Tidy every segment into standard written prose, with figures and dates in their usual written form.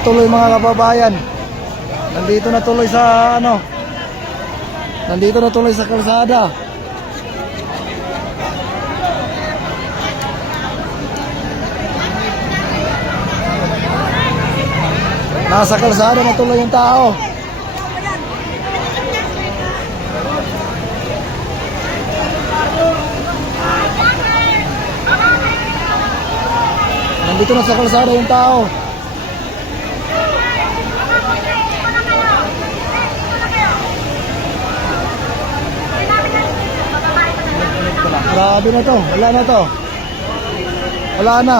na tuloy mga kababayan. Nandito na tuloy sa ano. Nandito na tuloy sa kalsada. Nasa kalsada na tuloy yung tao. Nandito na sa kalsada yung tao. Grabe na to. Wala na to. Wala na.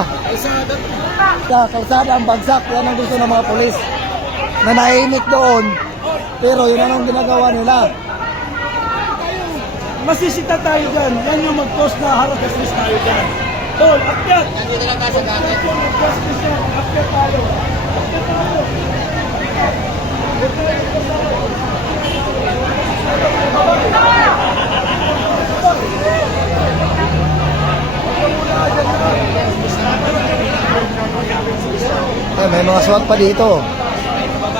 Kalsada ang bagsak. Yan ang gusto ng mga polis. Na naiinit doon. Pero yun ang ginagawa nila. Masisita tayo dyan. Yan yung mag-post na harap-aslis tayo dyan. Tol, akyat! Nandito lang tayo sa gamit. Akyat tayo. Akyat tayo. May mga SWAT pa dito.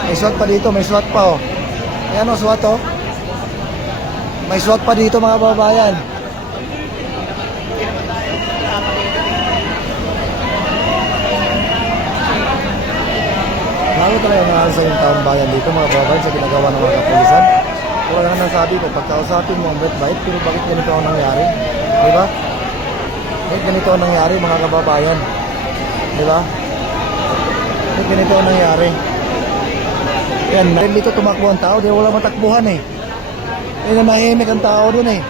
May SWAT pa dito. May SWAT pa oh. Ayan o SWAT oh. May SWAT pa dito mga babayan. Lalo talaga nakasa yung taong bayan dito mga babayan sa ginagawa ng mga kapulisan. Wala nga nasabi ko, pagkausapin mo ang bait-bait, pero bakit ganito ang nangyari? Diba? Bakit ganito ang nangyari mga kababayan? Diba? Bakit ganito ang nangyari? Yan, rin dito tumakbo ang tao, di wala matakbuhan eh. Yan, nahimik ang tao dun eh.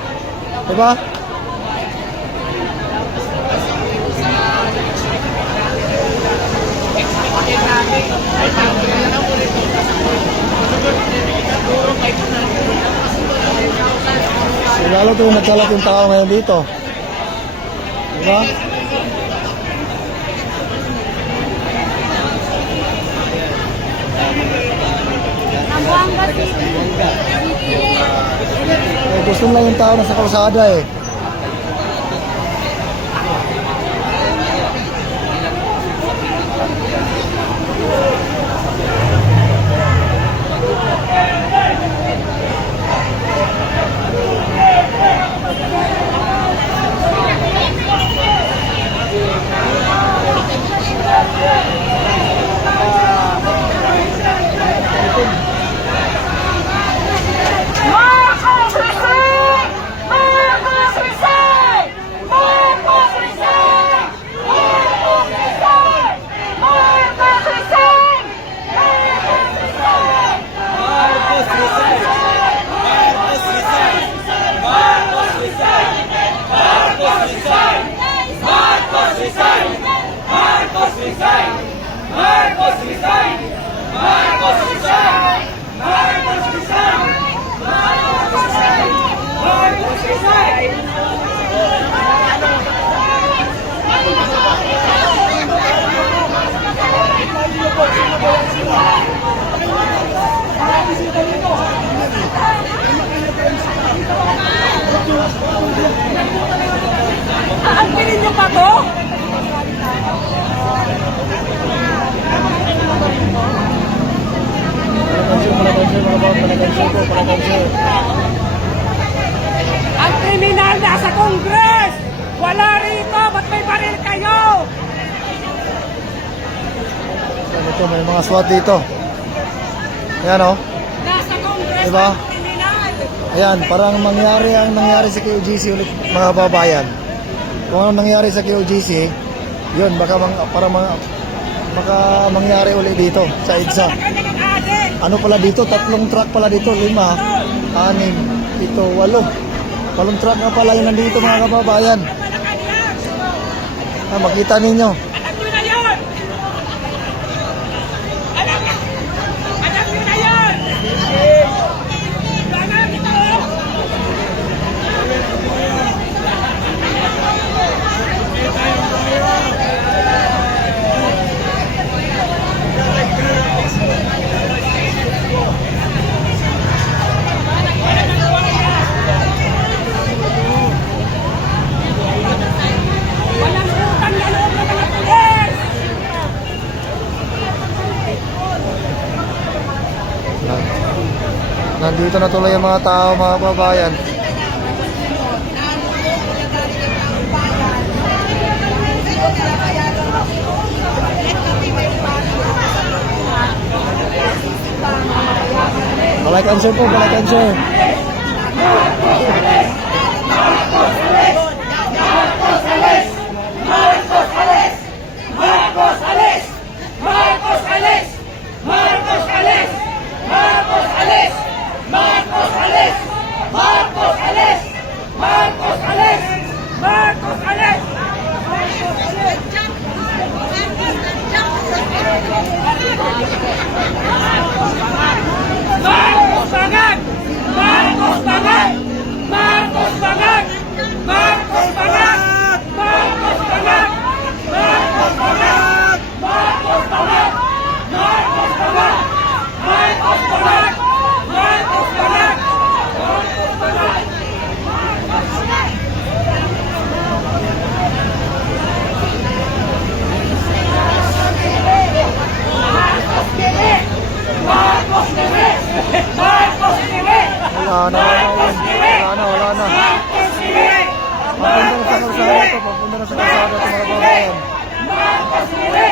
Diba? Lalo ito yung nagkalat yung tao ngayon dito. Diba? Gusto lang yung tao nasa kalsada eh. Aangkinin niyo pa to? Ang kriminal nasa Congress! Wala rito! Ba't may baril kayo? Ito, may mga SWAT dito. Ayan o. Nasa Congress Diba? ang kriminal! Ayan, parang mangyari ang nangyari sa QGC ulit mga babayan. Kung anong nangyari sa QGC, yun, baka mangyari ulit dito sa EDSA. Ano pala dito? 3 truck pala dito. 5, 6, 7, 8. 8 truck nga pala yun nandito mga kababayan. Makita ninyo. Alam nyo na yun! Alam nyo na yun! Bangan ito! Walang utang na loob ng mga Nandito na tuloy ang mga tao, mga kababayan. Like and share po, like and share. Marcos alis! Marcos alis! Marcos alis! Marcos alis! Marcos alis! Marcos alis! Marcos alis! Marcos alis! Marcos Bangag! Marcos Bangag! Marcos Bangag! Marcos Bangag! Marcos Bangag! Marcos Bangag! Marcos Bangag! Marcos Bangag! Marcos Bangag! Marcos Bangag! Marcos Bangag! Marcos Bebe! Marcos Bebe! Wala na, wala na. Marcos Bebe! Papunta na sa kalsada ito, mga kababayan. Marcos Bebe!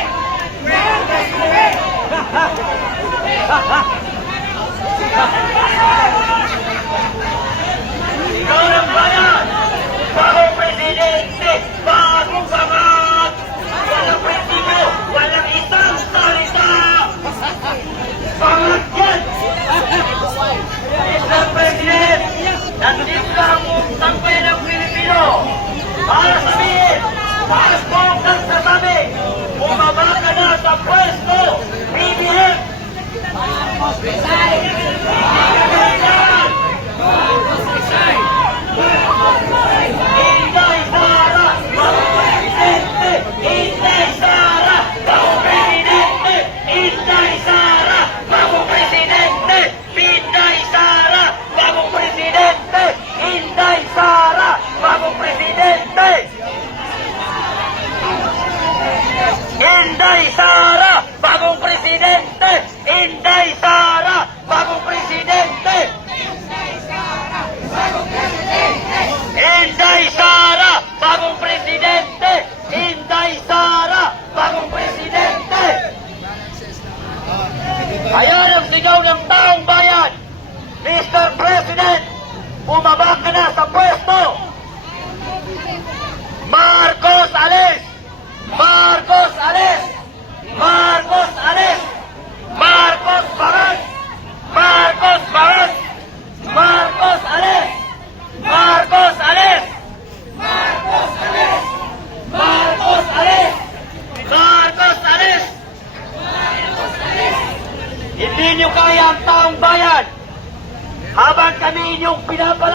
Marcos Bebe! Ikaw ng bayan! Bagong presidente! Bagong bangat! Walang prinsipyo! Walang isang salita! Bangat yan! Mr. President! Nandito ka ang tampay ng Pilipino! Para sabihin! Taas mo ang nagsasabi! Bumaba ka na sa pwesto! BBM! Inday Sara, bagong presidente! Inday Sara, bagong presidente! Inday Sara, bagong presidente! Inday Sara, bagong presidente! Inday Sara, bagong presidente! Inday Sara, bagong presidente! Inday Sara, bagong presidente! Inday Sara, bagong presidente! Inday Sara, bagong presidente! Ayan ang sigaw ng taong bayan! Mr. President, bumaba ka na sa pwesto! Marcos alis! Marcos alis! Marcos alis! Marcos bangat! Marcos bangat! Marcos alis! Marcos alis! Marcos alis! Marcos alis! Marcos alis! Hindi nyo kaya ang taong bayan habang kami inyong pinapala